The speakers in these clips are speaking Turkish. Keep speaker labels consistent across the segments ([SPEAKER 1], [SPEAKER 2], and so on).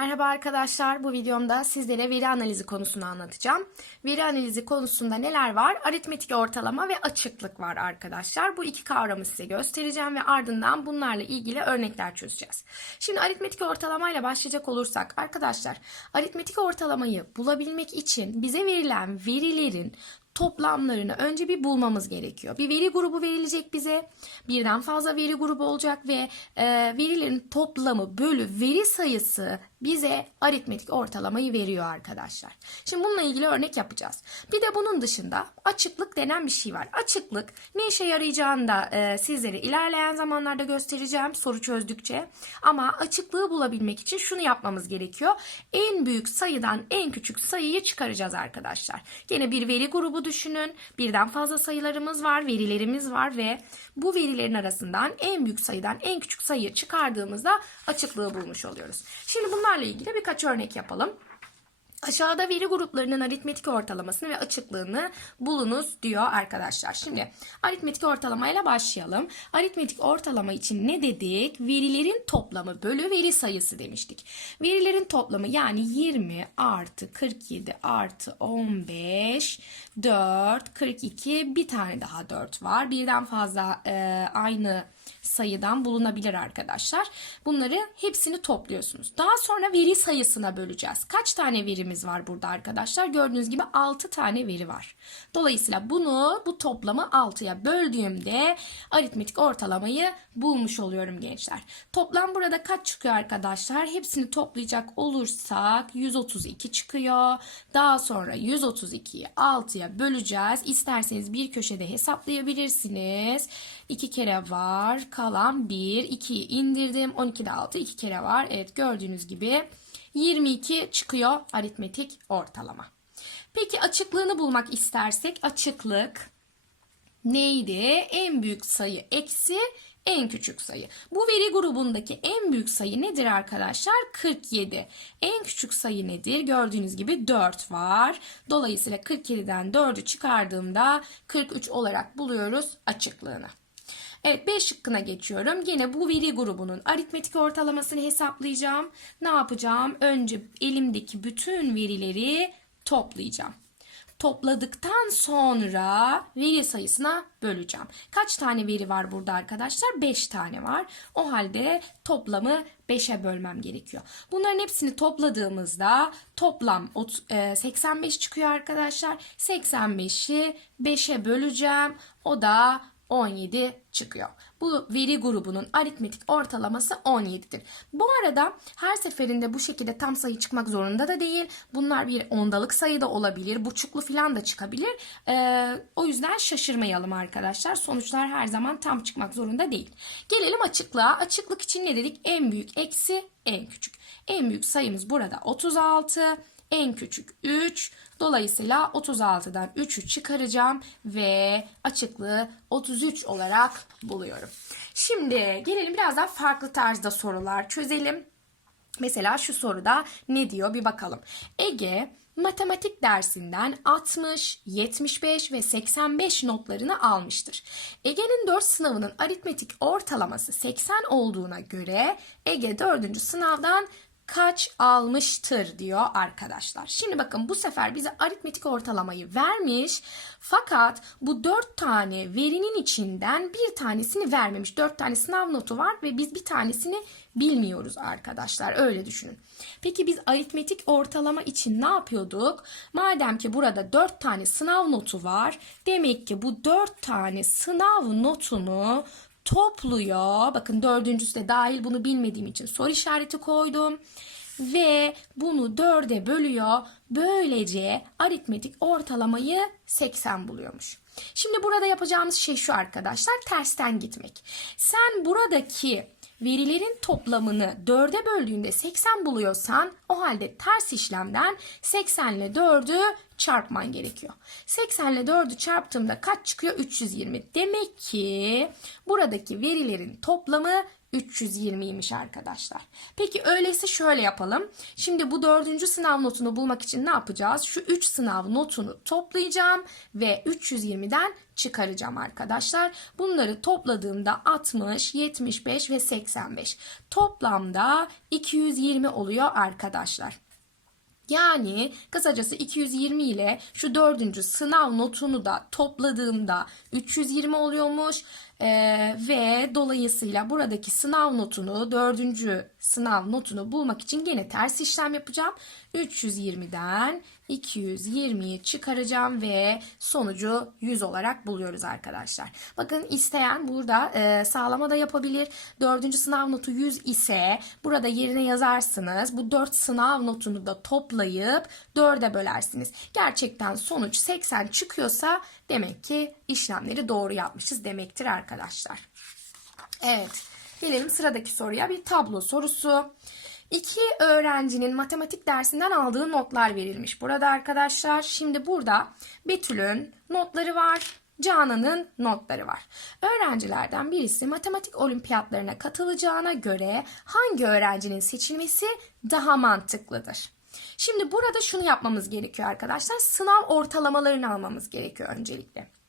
[SPEAKER 1] Merhaba arkadaşlar. Bu videomda sizlere veri analizi konusunu anlatacağım. Veri analizi konusunda neler var? Aritmetik ortalama ve açıklık var arkadaşlar. Bu iki kavramı size göstereceğim ve ardından bunlarla ilgili örnekler çözeceğiz. Şimdi aritmetik ortalamayla başlayacak olursak arkadaşlar, aritmetik ortalamayı bulabilmek için bize verilen verilerin toplamlarını önce bir bulmamız gerekiyor. Bir veri grubu verilecek bize. Birden fazla veri grubu olacak ve e, verilerin toplamı bölü veri sayısı bize aritmetik ortalamayı veriyor arkadaşlar. Şimdi bununla ilgili örnek yapacağız. Bir de bunun dışında açıklık denen bir şey var. Açıklık ne işe yarayacağını da e, sizlere ilerleyen zamanlarda göstereceğim soru çözdükçe. Ama açıklığı bulabilmek için şunu yapmamız gerekiyor. En büyük sayıdan en küçük sayıyı çıkaracağız arkadaşlar. Gene bir veri grubu düşünün. Birden fazla sayılarımız var, verilerimiz var ve bu verilerin arasından en büyük sayıdan en küçük sayıyı çıkardığımızda açıklığı bulmuş oluyoruz. Şimdi bunlarla ilgili birkaç örnek yapalım. Aşağıda veri gruplarının aritmetik ortalamasını ve açıklığını bulunuz diyor arkadaşlar. Şimdi aritmetik ortalamayla başlayalım. Aritmetik ortalama için ne dedik? Verilerin toplamı bölü veri sayısı demiştik. Verilerin toplamı yani 20 artı 47 artı 15 4 42 bir tane daha 4 var. Birden fazla e, aynı sayıdan bulunabilir arkadaşlar. Bunları hepsini topluyorsunuz. Daha sonra veri sayısına böleceğiz. Kaç tane verimiz var burada arkadaşlar? Gördüğünüz gibi 6 tane veri var. Dolayısıyla bunu bu toplamı 6'ya böldüğümde aritmetik ortalamayı bulmuş oluyorum gençler. Toplam burada kaç çıkıyor arkadaşlar? Hepsini toplayacak olursak 132 çıkıyor. Daha sonra 132'yi 6'ya böleceğiz. İsterseniz bir köşede hesaplayabilirsiniz. 2 kere var. Kalan 1. 2'yi indirdim. 12'de 6 2 kere var. Evet gördüğünüz gibi 22 çıkıyor aritmetik ortalama. Peki açıklığını bulmak istersek açıklık neydi? En büyük sayı eksi en küçük sayı. Bu veri grubundaki en büyük sayı nedir arkadaşlar? 47. En küçük sayı nedir? Gördüğünüz gibi 4 var. Dolayısıyla 47'den 4'ü çıkardığımda 43 olarak buluyoruz açıklığını. Evet B şıkkına geçiyorum. Yine bu veri grubunun aritmetik ortalamasını hesaplayacağım. Ne yapacağım? Önce elimdeki bütün verileri toplayacağım. Topladıktan sonra veri sayısına böleceğim. Kaç tane veri var burada arkadaşlar? 5 tane var. O halde toplamı 5'e bölmem gerekiyor. Bunların hepsini topladığımızda toplam 85 çıkıyor arkadaşlar. 85'i 5'e böleceğim. O da 17 çıkıyor. Bu veri grubunun aritmetik ortalaması 17'dir. Bu arada her seferinde bu şekilde tam sayı çıkmak zorunda da değil. Bunlar bir ondalık sayı da olabilir. Buçuklu falan da çıkabilir. Ee, o yüzden şaşırmayalım arkadaşlar. Sonuçlar her zaman tam çıkmak zorunda değil. Gelelim açıklığa. Açıklık için ne dedik? En büyük eksi en küçük. En büyük sayımız burada 36. En küçük 3. Dolayısıyla 36'dan 3'ü çıkaracağım ve açıklığı 33 olarak buluyorum. Şimdi gelelim biraz daha farklı tarzda sorular çözelim. Mesela şu soruda ne diyor bir bakalım. Ege matematik dersinden 60, 75 ve 85 notlarını almıştır. Ege'nin 4 sınavının aritmetik ortalaması 80 olduğuna göre Ege 4. sınavdan kaç almıştır diyor arkadaşlar. Şimdi bakın bu sefer bize aritmetik ortalamayı vermiş. Fakat bu dört tane verinin içinden bir tanesini vermemiş. Dört tane sınav notu var ve biz bir tanesini bilmiyoruz arkadaşlar. Öyle düşünün. Peki biz aritmetik ortalama için ne yapıyorduk? Madem ki burada dört tane sınav notu var. Demek ki bu dört tane sınav notunu topluyor. Bakın dördüncüsü de dahil bunu bilmediğim için soru işareti koydum. Ve bunu dörde bölüyor. Böylece aritmetik ortalamayı 80 buluyormuş. Şimdi burada yapacağımız şey şu arkadaşlar tersten gitmek. Sen buradaki verilerin toplamını 4'e böldüğünde 80 buluyorsan o halde ters işlemden 80 ile 4'ü çarpman gerekiyor. 80 ile 4'ü çarptığımda kaç çıkıyor? 320. Demek ki buradaki verilerin toplamı 320'ymiş arkadaşlar. Peki öyleyse şöyle yapalım. Şimdi bu dördüncü sınav notunu bulmak için ne yapacağız? Şu 3 sınav notunu toplayacağım ve 320'den çıkaracağım arkadaşlar. Bunları topladığımda 60, 75 ve 85. Toplamda 220 oluyor arkadaşlar. Yani kısacası 220 ile şu dördüncü sınav notunu da topladığımda 320 oluyormuş. Ee, ve dolayısıyla buradaki sınav notunu dördüncü sınav notunu bulmak için gene ters işlem yapacağım. 320'den 220'yi çıkaracağım ve sonucu 100 olarak buluyoruz arkadaşlar. Bakın isteyen burada e, sağlama da yapabilir. Dördüncü sınav notu 100 ise burada yerine yazarsınız. Bu 4 sınav notunu da toplayıp 4'e bölersiniz. Gerçekten sonuç 80 çıkıyorsa demek ki işlemleri doğru yapmışız demektir arkadaşlar. Evet. Gelelim sıradaki soruya bir tablo sorusu. İki öğrencinin matematik dersinden aldığı notlar verilmiş burada arkadaşlar. Şimdi burada Betül'ün notları var. Canan'ın notları var. Öğrencilerden birisi matematik olimpiyatlarına katılacağına göre hangi öğrencinin seçilmesi daha mantıklıdır? Şimdi burada şunu yapmamız gerekiyor arkadaşlar. Sınav ortalamalarını almamız gerekiyor öncelikle.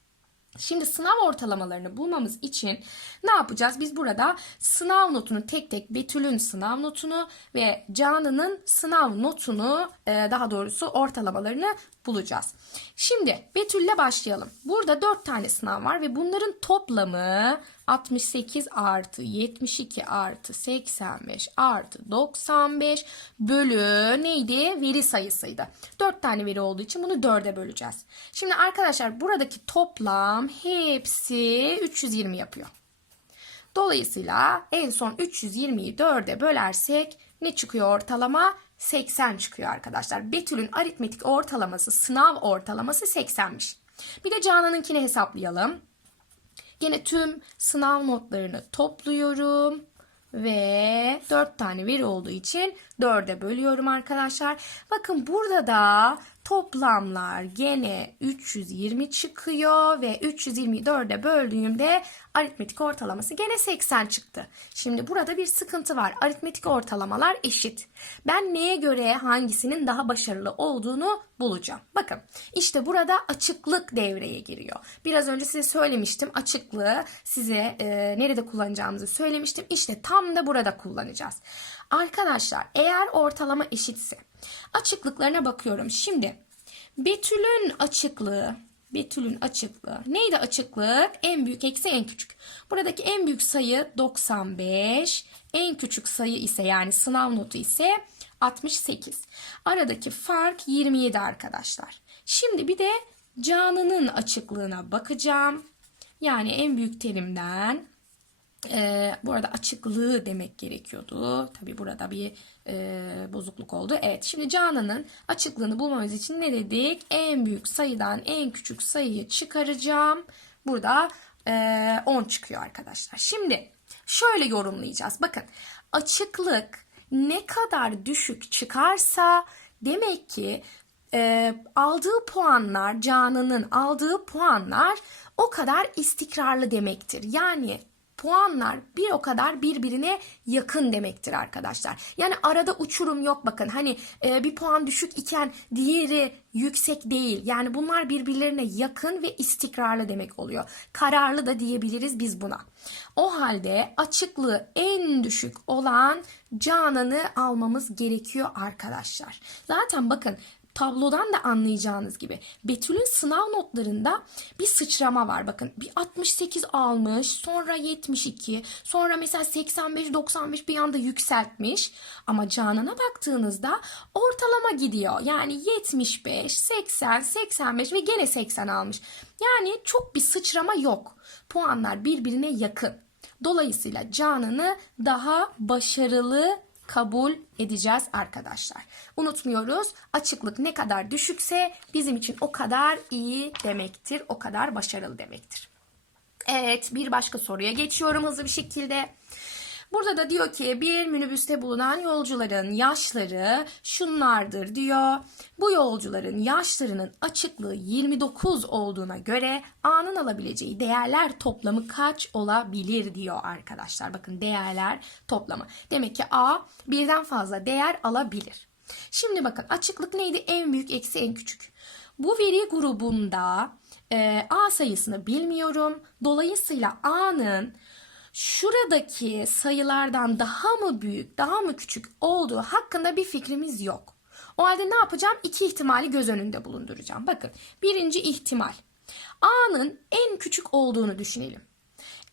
[SPEAKER 1] Şimdi sınav ortalamalarını bulmamız için ne yapacağız? Biz burada sınav notunu tek tek Betül'ün sınav notunu ve Canan'ın sınav notunu e, daha doğrusu ortalamalarını bulacağız. Şimdi Betül'le başlayalım. Burada 4 tane sınav var ve bunların toplamı 68 artı 72 artı 85 artı 95 bölü neydi? Veri sayısıydı. 4 tane veri olduğu için bunu 4'e böleceğiz. Şimdi arkadaşlar buradaki toplam hepsi 320 yapıyor. Dolayısıyla en son 320'yi 4'e bölersek ne çıkıyor ortalama? 80 çıkıyor arkadaşlar. Betül'ün aritmetik ortalaması, sınav ortalaması 80'miş. Bir de Canan'ınkini hesaplayalım. Gene tüm sınav notlarını topluyorum ve 4 tane veri olduğu için 4'e bölüyorum arkadaşlar. Bakın burada da toplamlar gene 320 çıkıyor ve 320'yi 4'e böldüğümde aritmetik ortalaması gene 80 çıktı. Şimdi burada bir sıkıntı var. Aritmetik ortalamalar eşit. Ben neye göre hangisinin daha başarılı olduğunu bulacağım. Bakın işte burada açıklık devreye giriyor. Biraz önce size söylemiştim açıklığı size e, nerede kullanacağımızı söylemiştim. İşte tam da burada kullanacağız. Arkadaşlar eğer ortalama eşitse açıklıklarına bakıyorum. Şimdi Betül'ün açıklığı Betül'ün açıklığı. Neydi açıklık? En büyük eksi en küçük. Buradaki en büyük sayı 95. En küçük sayı ise yani sınav notu ise 68. Aradaki fark 27 arkadaşlar. Şimdi bir de Canan'ın açıklığına bakacağım. Yani en büyük terimden e, bu arada açıklığı demek gerekiyordu. Tabi burada bir e, bozukluk oldu. Evet şimdi Canan'ın açıklığını bulmamız için ne dedik? En büyük sayıdan en küçük sayıyı çıkaracağım. Burada e, 10 çıkıyor arkadaşlar. Şimdi şöyle yorumlayacağız. Bakın açıklık ne kadar düşük çıkarsa demek ki e, aldığı puanlar Canan'ın aldığı puanlar o kadar istikrarlı demektir. Yani puanlar bir o kadar birbirine yakın demektir arkadaşlar. Yani arada uçurum yok bakın. Hani e, bir puan düşük iken diğeri yüksek değil. Yani bunlar birbirlerine yakın ve istikrarlı demek oluyor. Kararlı da diyebiliriz biz buna. O halde açıklığı en düşük olan Canan'ı almamız gerekiyor arkadaşlar. Zaten bakın tablodan da anlayacağınız gibi Betül'ün sınav notlarında bir sıçrama var. Bakın bir 68 almış, sonra 72, sonra mesela 85 95 bir anda yükseltmiş. Ama Canan'a baktığınızda ortalama gidiyor. Yani 75, 80, 85 ve gene 80 almış. Yani çok bir sıçrama yok. Puanlar birbirine yakın. Dolayısıyla Canan'ı daha başarılı kabul edeceğiz arkadaşlar. Unutmuyoruz açıklık ne kadar düşükse bizim için o kadar iyi demektir. O kadar başarılı demektir. Evet bir başka soruya geçiyorum hızlı bir şekilde. Burada da diyor ki bir minibüste bulunan yolcuların yaşları şunlardır diyor. Bu yolcuların yaşlarının açıklığı 29 olduğuna göre A'nın alabileceği değerler toplamı kaç olabilir diyor arkadaşlar. Bakın değerler toplamı. Demek ki A birden fazla değer alabilir. Şimdi bakın açıklık neydi? En büyük eksi en küçük. Bu veri grubunda e, A sayısını bilmiyorum. Dolayısıyla A'nın şuradaki sayılardan daha mı büyük, daha mı küçük olduğu hakkında bir fikrimiz yok. O halde ne yapacağım? İki ihtimali göz önünde bulunduracağım. Bakın birinci ihtimal. A'nın en küçük olduğunu düşünelim.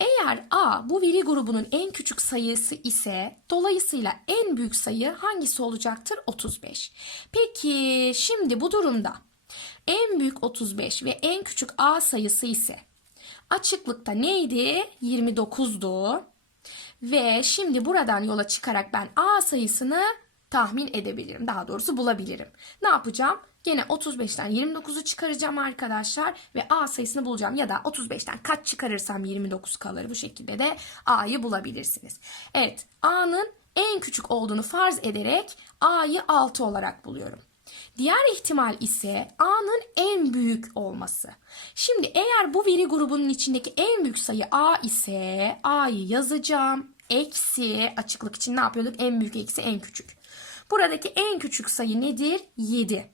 [SPEAKER 1] Eğer A bu veri grubunun en küçük sayısı ise dolayısıyla en büyük sayı hangisi olacaktır? 35. Peki şimdi bu durumda en büyük 35 ve en küçük A sayısı ise açıklıkta neydi? 29'du. Ve şimdi buradan yola çıkarak ben A sayısını tahmin edebilirim. Daha doğrusu bulabilirim. Ne yapacağım? Gene 35'ten 29'u çıkaracağım arkadaşlar ve A sayısını bulacağım. Ya da 35'ten kaç çıkarırsam 29 kalır. Bu şekilde de A'yı bulabilirsiniz. Evet A'nın en küçük olduğunu farz ederek A'yı 6 olarak buluyorum. Diğer ihtimal ise A'nın en büyük olması. Şimdi eğer bu veri grubunun içindeki en büyük sayı A ise A'yı yazacağım. Eksi açıklık için ne yapıyorduk? En büyük eksi en küçük. Buradaki en küçük sayı nedir? 7.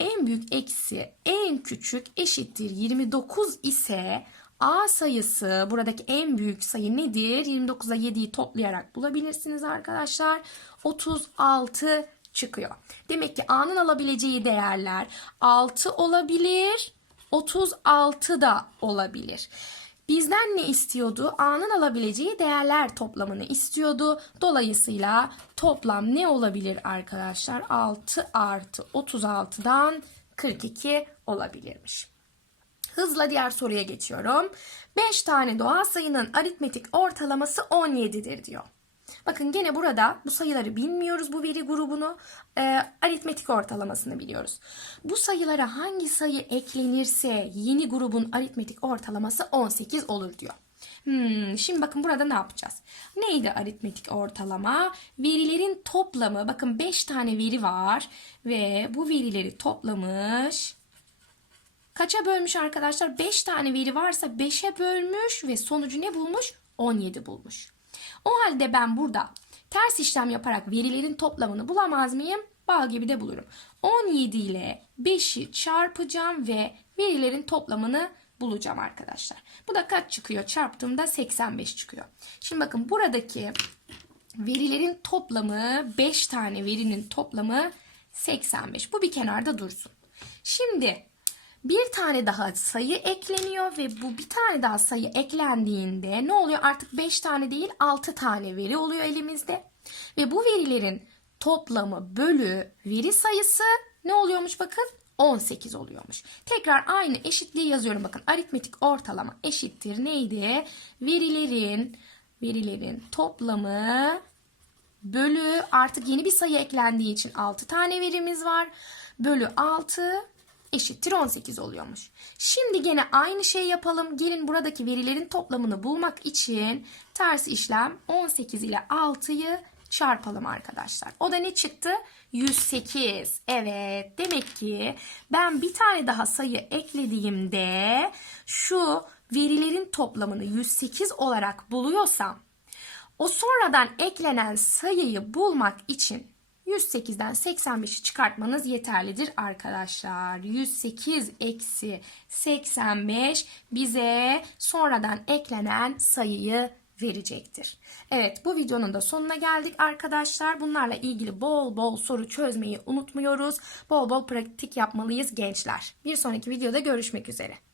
[SPEAKER 1] En büyük eksi en küçük eşittir 29 ise A sayısı buradaki en büyük sayı nedir? 29'a 7'yi toplayarak bulabilirsiniz arkadaşlar. 36 çıkıyor. Demek ki A'nın alabileceği değerler 6 olabilir, 36 da olabilir. Bizden ne istiyordu? A'nın alabileceği değerler toplamını istiyordu. Dolayısıyla toplam ne olabilir arkadaşlar? 6 artı 36'dan 42 olabilirmiş. Hızla diğer soruya geçiyorum. 5 tane doğal sayının aritmetik ortalaması 17'dir diyor. Bakın gene burada bu sayıları bilmiyoruz bu veri grubunu. E, aritmetik ortalamasını biliyoruz. Bu sayılara hangi sayı eklenirse yeni grubun aritmetik ortalaması 18 olur diyor. Hmm, şimdi bakın burada ne yapacağız? Neydi aritmetik ortalama? Verilerin toplamı. Bakın 5 tane veri var ve bu verileri toplamış. Kaça bölmüş arkadaşlar? 5 tane veri varsa 5'e bölmüş ve sonucu ne bulmuş? 17 bulmuş. O halde ben burada ters işlem yaparak verilerin toplamını bulamaz mıyım? Bal gibi de bulurum. 17 ile 5'i çarpacağım ve verilerin toplamını bulacağım arkadaşlar. Bu da kaç çıkıyor? Çarptığımda 85 çıkıyor. Şimdi bakın buradaki verilerin toplamı 5 tane verinin toplamı 85. Bu bir kenarda dursun. Şimdi bir tane daha sayı ekleniyor ve bu bir tane daha sayı eklendiğinde ne oluyor? Artık 5 tane değil 6 tane veri oluyor elimizde. Ve bu verilerin toplamı bölü veri sayısı ne oluyormuş bakın? 18 oluyormuş. Tekrar aynı eşitliği yazıyorum. Bakın aritmetik ortalama eşittir neydi? Verilerin verilerin toplamı bölü artık yeni bir sayı eklendiği için 6 tane verimiz var. Bölü 6 eşittir 18 oluyormuş. Şimdi gene aynı şey yapalım. Gelin buradaki verilerin toplamını bulmak için ters işlem 18 ile 6'yı çarpalım arkadaşlar. O da ne çıktı? 108. Evet. Demek ki ben bir tane daha sayı eklediğimde şu verilerin toplamını 108 olarak buluyorsam o sonradan eklenen sayıyı bulmak için 108'den 85'i çıkartmanız yeterlidir arkadaşlar. 108 eksi 85 bize sonradan eklenen sayıyı verecektir. Evet bu videonun da sonuna geldik arkadaşlar. Bunlarla ilgili bol bol soru çözmeyi unutmuyoruz. Bol bol pratik yapmalıyız gençler. Bir sonraki videoda görüşmek üzere.